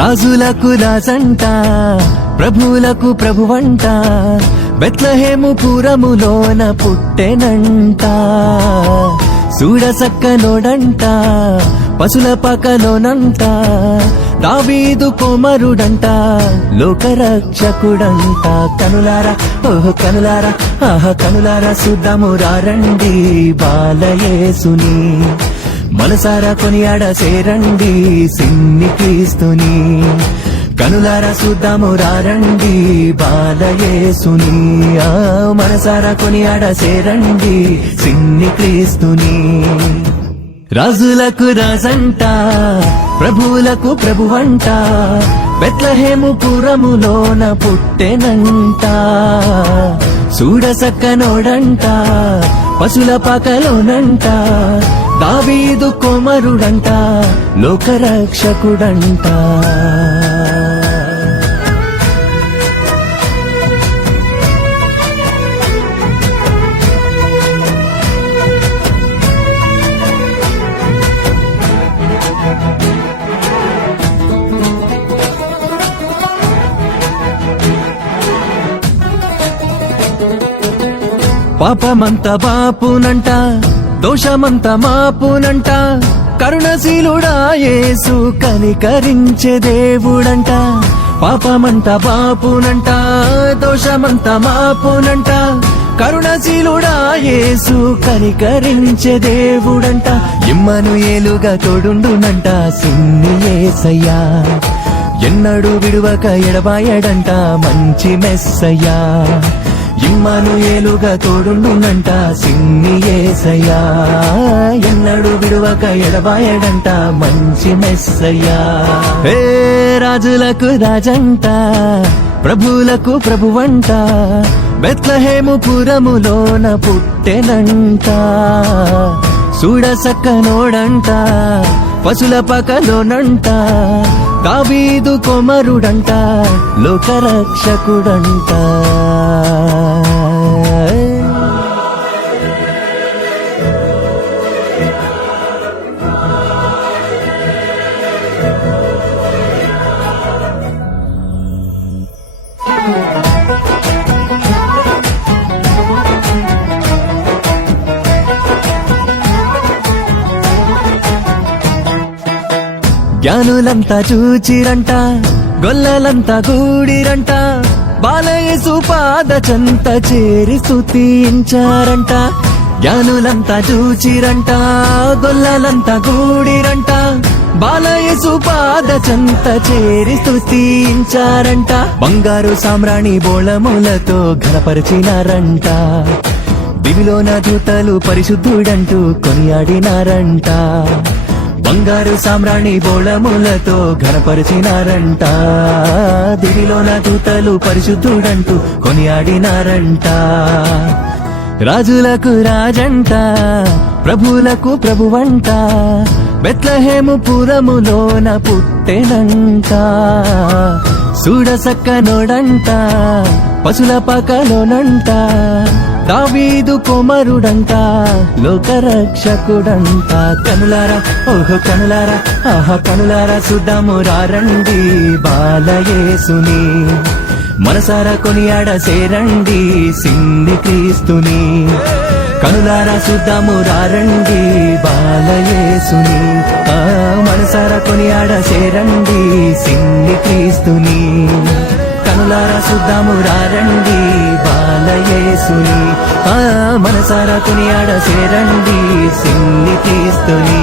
రాజులకు రాజంట ప్రభువులకు ప్రభువంట బెత్లెహేము పురములోన పుట్టెనంట చూడసక్కనోడంట పశుల పకలోనంట దావీదు కుమారుడంట లోకరక్షకుడంట కనులారా ఓహో కనులారా ఆహా కనులారా చూద్దాము రండి బాలయేసుని మనసారా కొనియాడ సేరండి సిన్ని క్రీస్తుని కనులారా చూద్దాము రండి బాలయేసుని మనసారా కొనియాడ సేరండి సిన్ని క్రీస్తుని రాజులకు రాజంట ప్రభువులకు ప్రభువంట బెత్లెహేము పురములోన పుట్టెనంట చూడసక్కనోడంట పశుల పకలోనంట దావీదు కుమారుడంట లోకరక్షకుడంట పాపమంత బాపునంట దోషమంత మాపునంట కరుణశీలుడా యేసు కనికరించే దేవుడంట పాపమంత బాపునంట దోషమంత మాపునంట కరుణశీలుడా యేసు కనికరించే దేవుడంట ఇమ్మనుయేలుగా తోడుండునంట సిన్ని యేసయ్యా ఎన్నడూ విడువక ఎడబాయడంట మంచి మెస్సయ్యా ఇమ్మనుయేలుగా తోడుండునంట సిన్ని యేసయ్యా ఎన్నడూ విడువక ఎడబాయడంట మంచి మెస్సయ్యా హే రాజులకు రాజంట ప్రభువులకు ప్రభువంట బెత్లెహేము పురములోన పుట్టెనంట చూడసక్కనోడంట పశుల పకలోనంట దావీదు కుమారుడంట లోకరక్షకుడంట జ్ఞానులంతా చూచిరంట గొల్లలంతా గూడిరంట బాలయేసు పాద చెంత చేరి స్తుతించారంట జ్ఞానులంతా చూచిరంట గొల్లలంతా గూడిరంట బాలయేసు పాద చెంత చేరి స్తుతించారంట బంగారు సామ్రాణి బోళములతో ఘనపరిచినారంట దివిలోన దూతలు పరిశుద్ధుడంటూ కొనియాడినారంట బంగారు సామ్రాణి బోళములతో ఘనపరిచినారంట దివిలోన దూతలు పరిశుద్ధుడంటూ కొనియాడినారంట రాజులకు రాజంట ప్రభువులకు ప్రభువంట బెత్లెహేము పురములోన పుట్టెనంట చూడసక్కనోడంట పశుల పకలోనంట దావీదు కుమారుడంట లోకరక్షకుడంట కనులారా ఓహో కనులారా ఆహా కనులారా చూద్దాము రండి బాలయేసుని మనసారా కొనియాడ సేరండి సిన్ని క్రీస్తుని కనులారా చూద్దాము రండి బాలయేసుని మనసారా కొనియాడ సేరండి సిన్ని క్రీస్తుని కనులారా చూద్దాము రండి బాలయేసుని మనసారా కొనియాడ సేరండి సిన్ని క్రీస్తుని